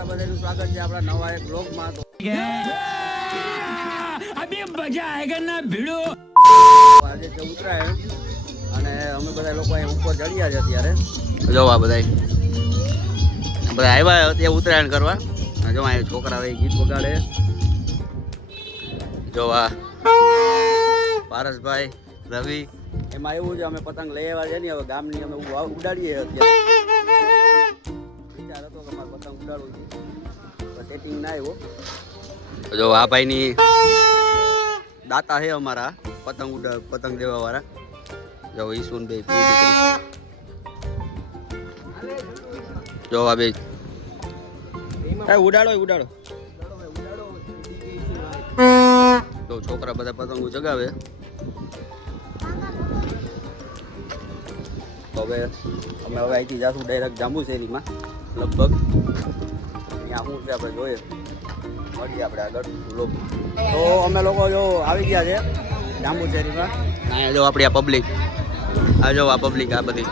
તમારા બધાનું સ્વાગત છે આપણા નવા એક બ્લોગમાં તો. અભી મજા આયેગા ના ભીડો. આજે છે ઉતરાયણ અને અમે બધા લોકો અહીં ઉપર ચડ્યા છે અત્યારે. જો આ બધા બધા આવ્યા અત્યારે ઉતરાયણ કરવા. જો આ છોકરા ગીત વગાડે. જો આ પારસભાઈ રવિ. એમાં એવું છે અમે પતંગ લઈ આવ્યા છે ને હવે ગામની અમે ઉડાડીએ અત્યારે. વિચાર હતો કે મારે પતંગ ઉડાડવું સેટિંગ ના આવ્યો જો આ ભાઈની દાતા છે અમારા, પતંગ ઉડા, પતંગ દેવા વાળા જો પૂરી દીકરી. જો આ બે. એ ઉડાડો ઉડાડો. તો છોકરા બધા પતંગો ચગાવે તો હવે અમે હવે અહીંથી જાશું ડાયરેક્ટ જાંબુસેરીમાં, લગભગ. ત્યાં શું છે આપણે જોઈએ. મળીએ આપણે આગળ લોકો તો અમે લોકો જો આવી ગયા છે જાંબુચેરીમાં અહીંયા જો આપણી આ પબ્લિક આ જો આ પબ્લિક આ બધી.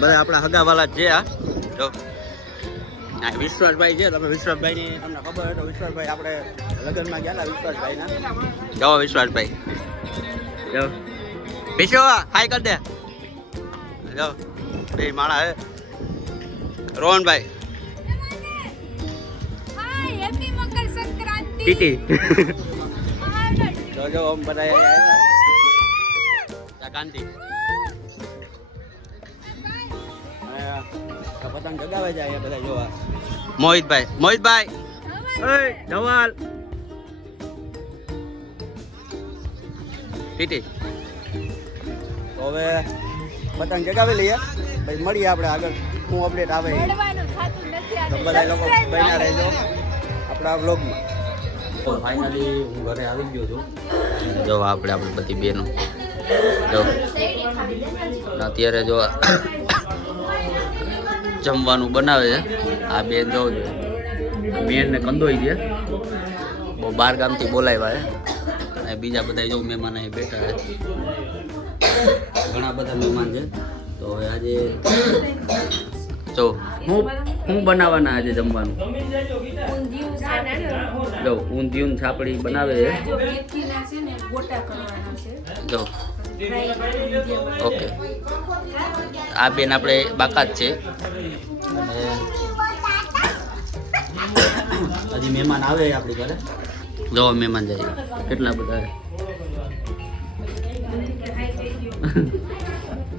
બધા આપણા હગાવાલા જ છે આ. જો. વિશ્વાસભાઈ છે, તમે વિશ્વાસભાઈની તમને ખબર હોય તો વિશ્વાસભાઈ આપણે લગ્નમાં ગયા હતા વિશ્વાસભાઈના. જાઓ વિશ્વાસભાઈ. જો. વિશ્વ હાય કર દે. જો. બે માણા હે. રોહનભાઈ. ટીટી. જો જો આમ બધા આવ્યા. કાંતિ. પતંગ જગાવે છે અહીંયા બધા જોવા. મોહિતભાઈ મોહિતભાઈ. ઓય ધવલ. ટીટી તો હવે પતંગ જગાવી લઈએ. પછી મળીએ આપણે આગળ. શું અપડેટ આવે એ. તો બધા લોકો બન્યા. રહેજો. આપણા વ્લોગમાં તો ફાઇનલી હું ઘરે આવી ગયો છું. જો આપણે આપણી બધી બેનો જો અત્યારે જો જમવાનું બનાવે છે. આ બેન જો બેનને કંદોઈ છે. બહુ બાર ગામથી બોલાવ્યા છે. અને બીજા બધા જો મહેમાન અહીં બેઠા છે. ઘણા બધા મહેમાન છે. તો હવે આજે જો હું હું બનાવવાના આજે જમવાનું. જો ઊંધી ઊંધ છાપડી બનાવે છે. જો મેથીના છે ને ગોટા કરવાના છે. જો. ઓકે. આ બેન આપણે બાકાત છે. હજી મહેમાન આવે આપણી ઘરે. જો મહેમાન જાય કેટલા બધા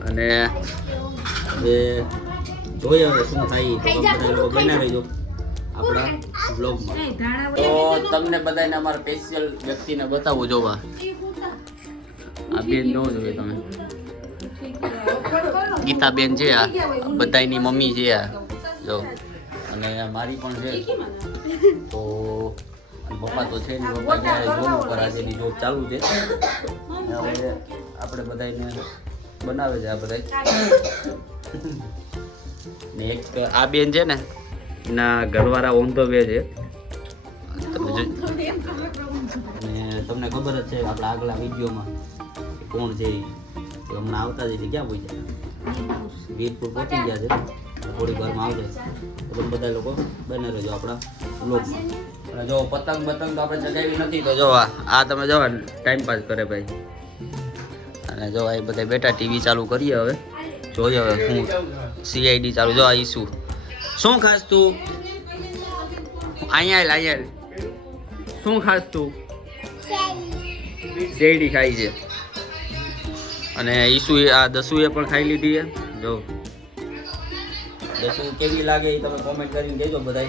અને હવે જોઈએ હવે શું થાય. તો તમે બધા લોકો બના રહેજો આપણા બ્લોગમાં તો તમને બધાને અમારા સ્પેશિયલ વ્યક્તિને બતાવો જોવા. આ બેન નો જોઈએ તમે. ગીતાબેન છે આ બધાની મમ્મી છે આ. જો. અને મારી પણ છે. તો પપ્પા તો છે નહીં પપ્પા જ્યારે જોબ ઉપર આજે જોબ ચાલુ છે. હવે આપણે બધાને બનાવે છે આ બધા. ને એક આ બેન છે ને એના ઘરવાળા ઓન ધ વે છે તમે જો- અને તમને ખબર જ છે આપણા આગલા વિડીયોમાં કોણ છે હમણાં આવતા જ છે ક્યાં પહોંચ્યા? વીરપુર પહોંચી ગયા છે. થોડી વારમાં આવશે. તો બધા લોકો બને રહેજો આપણા બ્લોગમાં જો પતંગ બતંગ તો આપણે જગાવી નથી તો જો આ આ તમે જો ટાઈમ પાસ કરે ભાઈ. અને જો આ બધા બેટા ટીવી ચાલુ કરીએ હવે. જોઈએ હવે હું સીઆઈડી ચાલુ જો આ ઈસુ શું ખાસ તું? અહીંયા અહીંયા શું ખાસ તું? શેરડી ખાઈ છે. અને ઈસુ આ દસુએ પણ ખાઈ લીધી છે. જો. દસુ કેવી લાગે એ તમે કોમેન્ટ કરીને કહેજો બધા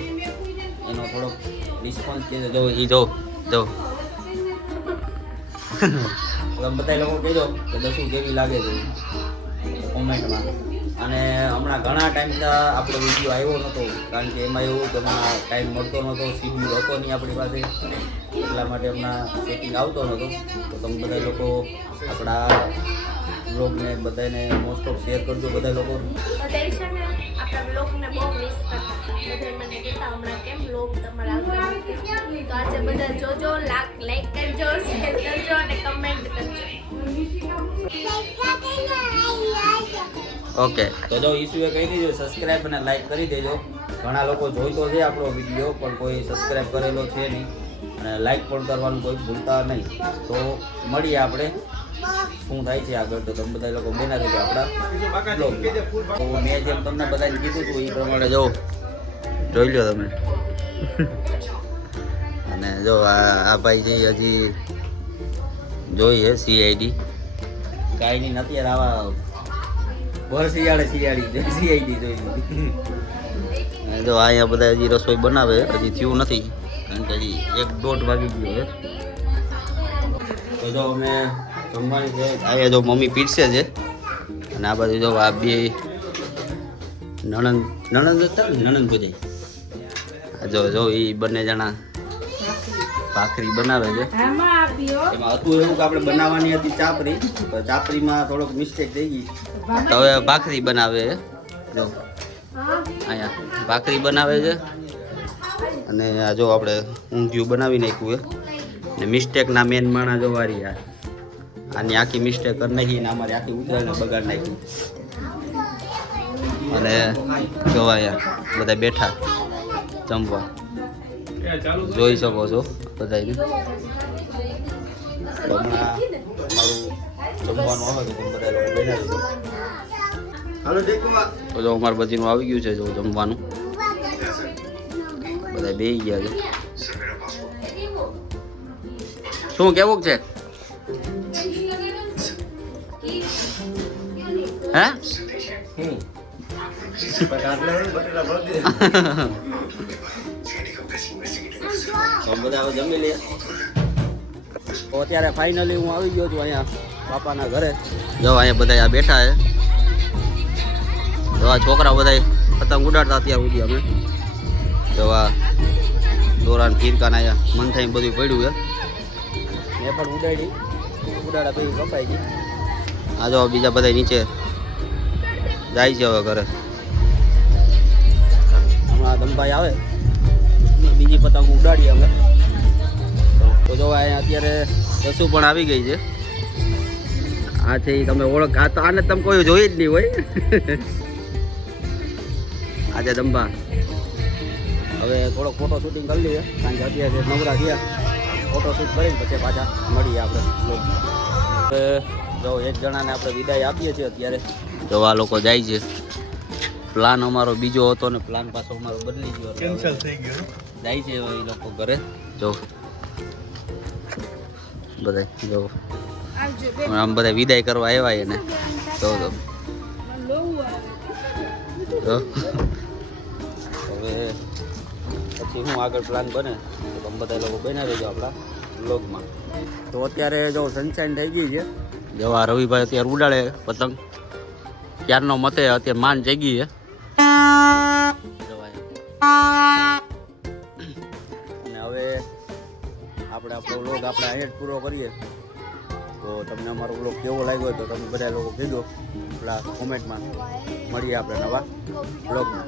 એનો થોડોક રિસ્પોન્સ કહેજો. જો એ જો જો. બધા લોકો કહેજો કે દસુ કેવી લાગે છે. કોમેન્ટમાં અને હમણાં ઘણા ટાઈમ આપણો વીડિયો આવ્યો નહોતો કારણ કે એમાં એવું કે હમણાં ટાઈમ મળતો નહોતો શિડ્યુલ હતો નહીં આપણી પાસે. એટલા માટે હમણાં સેટિંગ આવતો નહોતો તો તમે બધા લોકો આપણા બ્લોગને બધાને મોસ્ટ ઓફ શેર કરજો બધા લોકો. બધા છે ને આપણા બ્લોગને બહુ મિસ કરતા મને કહેતા હમણાં કેમ બ્લોગ તમારા તો આજે બધા જોજો લાઈક કરજો શેર કરજો અને કમેન્ટ કરજો. ઓકે તો જો ઈશુએ કહી દીધું સબસ્ક્રાઇબ અને લાઈક કરી દેજો. ઘણા લોકો જોઈતો છે આપણો વીડિયો પણ કોઈ સબસ્ક્રાઇબ કરેલો છે નહીં. અને લાઈક પણ કરવાનું કોઈ ભૂલતા નહીં. તો મળીએ આપણે. શું થાય છે આગળ? તો તમે બધા લોકો બેના દેજો આપણા. તો મેં જેમ તમને બધાને કીધું હતું એ પ્રમાણે જો જોઈ લો તમે. અને જો આ આ ભાઈ જે હજી જોઈએ સીઆઈડી કાંઈ નહીં નથી આવા ભર શિયાળે શિયાળી સીઆઈડી જોઈ જો અહીંયા બધા હજી રસોઈ બનાવે, હજી થયું નથી, કારણ કે હજી એક દોઢ વાગી ગયો છે. તો જો અમે જમવાની છે. અહીંયા જો મમ્મી પીરસે છે. અને આ બાજુ જો આ બે નણંદ નણંદ હતા ને, નણંદ ભજાઈ. જો જો એ બંને જણા ભાખરી બનાવે છે. એમાં હતું એવું કે આપણે બનાવવાની હતી ચાપરી તો ચાપરીમાં થોડોક મિસ્ટેક થઈ ગઈ. તો હવે ભાખરી બનાવે છે. જો અહીંયા ભાખરી બનાવે છે. અને આ જો આપણે ઊંધિયું બનાવી નાખ્યું છે. ને મિસ્ટેકના મેન માણા જો વારી આ. આની આખી મિસ્ટેક કરી નાખી ને અમારી આખી ઉતરાઈને બગાડ નાખી. અને જોવા યાર બધા બેઠા જમવા. જોઈ શકો છો બધાને તો જો અમારે બધીનું આવી ગયું છે જો જમવાનું. બધા બે ગયા છે. શું કેવું છે? હે? બધા હવે જમી લઈએ તો અત્યારે ફાઇનલી હું આવી ગયો છું અહીંયા પાપાના ઘરે જો અહીંયા બધા આ બેઠા છે. જો આ છોકરા બધા પતંગ ઉડાડતા અત્યાર સુધી અમે. જો આ દોરાન ફીરકાના અહીંયા મન થઈને બધું પડ્યું છે. મેં પણ ઉડાડી. ઉડાડા પછી કપાઈ ગઈ. આ જો બીજા બધા નીચે જાય છે હવે ઘરે. હમણાં દમભાઈ આવે. બીજી પતંગ ઉડાડી અમે. તો જો અત્યારે રસુ પણ આવી ગઈ છે. આ છે તમે ઓળખ આ તો આને તમે કોઈ જોઈ જ નહીં હોય. આજે દંભા હવે થોડોક ફોટો શૂટિંગ કરી લઈએ. કારણ કે અત્યારે નવરા થયા. ફોટો શૂટ કરીને પછી પાછા મળીએ આપણે. જો એક જણાને આપણે વિદાય આપીએ છીએ અત્યારે. જો આ લોકો જાય છે. પ્લાન અમારો બીજો હતો ને પ્લાન પાછો અમારો બદલી ગયો કેન્સલ થઈ ગયો જાય છે એ લોકો ઘરે. જો. બધા જો. આમ બધા વિદાય કરવા આવ્યા એને. તો તો. હવે પછી શું આગળ પ્લાન બને? તો તમે બધા લોકો બનાવી દો આપણા બ્લોગમાં તો અત્યારે જો સનશાઈન થઈ ગઈ છે. જો આ રવિભાઈ અત્યારે ઉડાડે પતંગ. ત્યારનો મતે અત્યારે માન જગી છે. આપણે આપણો વ્લોગ આપણે અહીંયા પૂરો કરીએ. તો તમને અમારો વ્લોગ કેવો લાગ્યો તો તમે બધા લોકો કીધો. આપણા કોમેન્ટમાં મળીએ આપણે નવા બ્લોગમાં